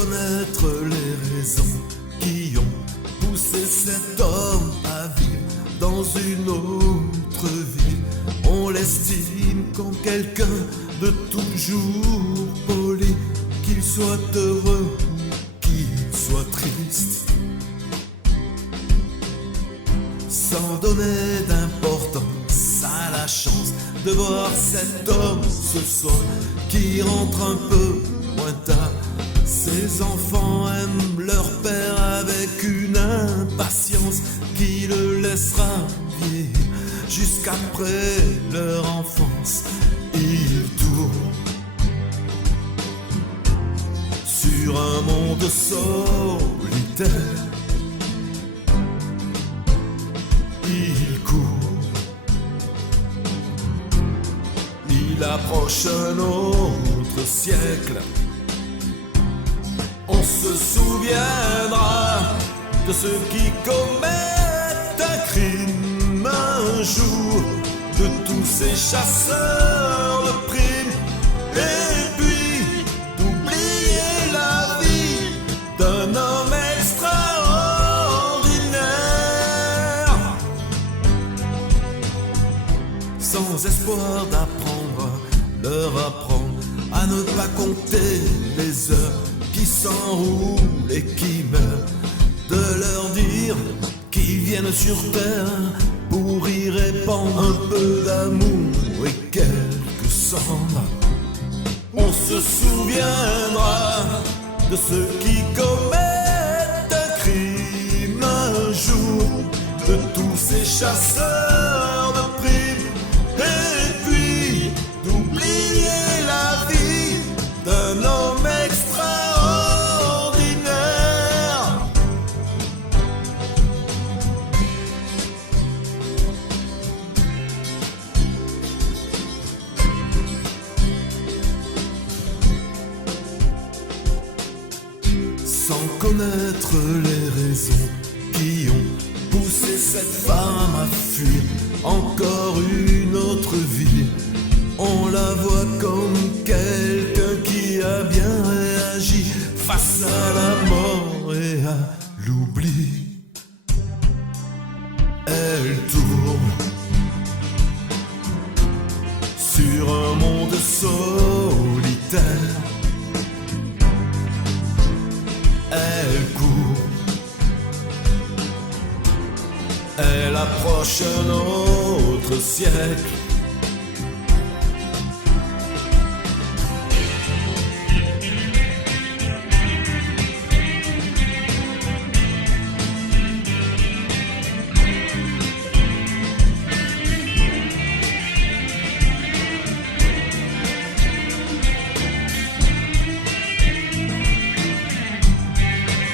connaître les raisons qui ont poussé cet homme à vivre dans une autre ville. On l'estime comme quelqu'un de toujours poli, qu'il soit heureux, qu'il soit triste, sans donner d'importance à la chance de voir cet homme ce soir qui rentre un peu moins tard. Ses enfants aiment leur père avec une impatience qui le laissera vieillir jusqu'après leur enfance. Il tourne sur un monde solitaire. Il court, il approche un autre siècle. On se souviendra de ceux qui commettent un crime un jour, de tous ces chasseurs de primes, et puis d'oublier la vie d'un homme extraordinaire, sans espoir d'apprendre, leur apprendre à ne pas compter les heures qui s'enroulent et qui meurent, de leur dire qu'ils viennent sur terre pour y répandre un peu d'amour et quelques cendres. On se souviendra de ceux qui commettent un crime un jour, de tous ces chasseurs de primes, et puis d'oublier la vie d'un homme extraordinaire. Sans connaître les raisons qui ont poussé cette femme à fuir encore une autre vie, on la voit comme quelqu'un qui a bien réagi face à la mort et à l'oubli. Elle tourne sur un monde solitaire. Elle court, elle approche un autre siècle.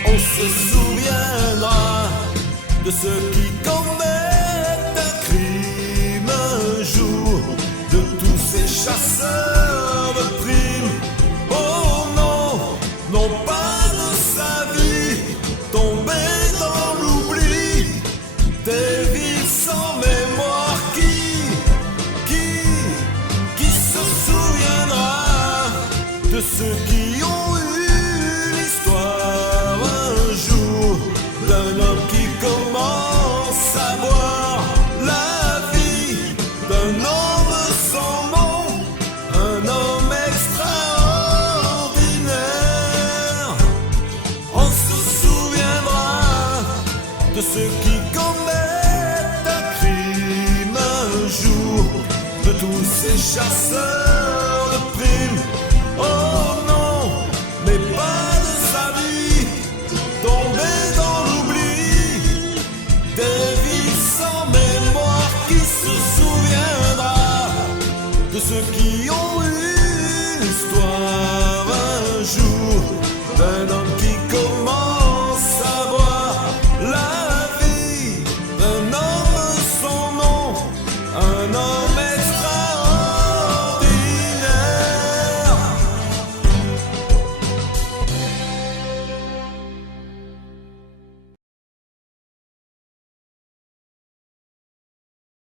On se souviendra de ceux qui commettent un crime un jour, de tous ces chasseurs de primes. Oh non, non pas de sa vie, tombée dans l'oubli, des vies sans mémoire qui se souviendra de ceux qui ont eu l'histoire un jour d'un homme qui commence à voir la vie d'un homme sans nom, un homme extraordinaire. On se souviendra de ceux qui commettent un crime un jour, de tous ces chasseurs de primes. Oh non, mais pas de sa vie, tombée dans l'oubli, des vies sans mémoire qui se souviendra de ceux qui ont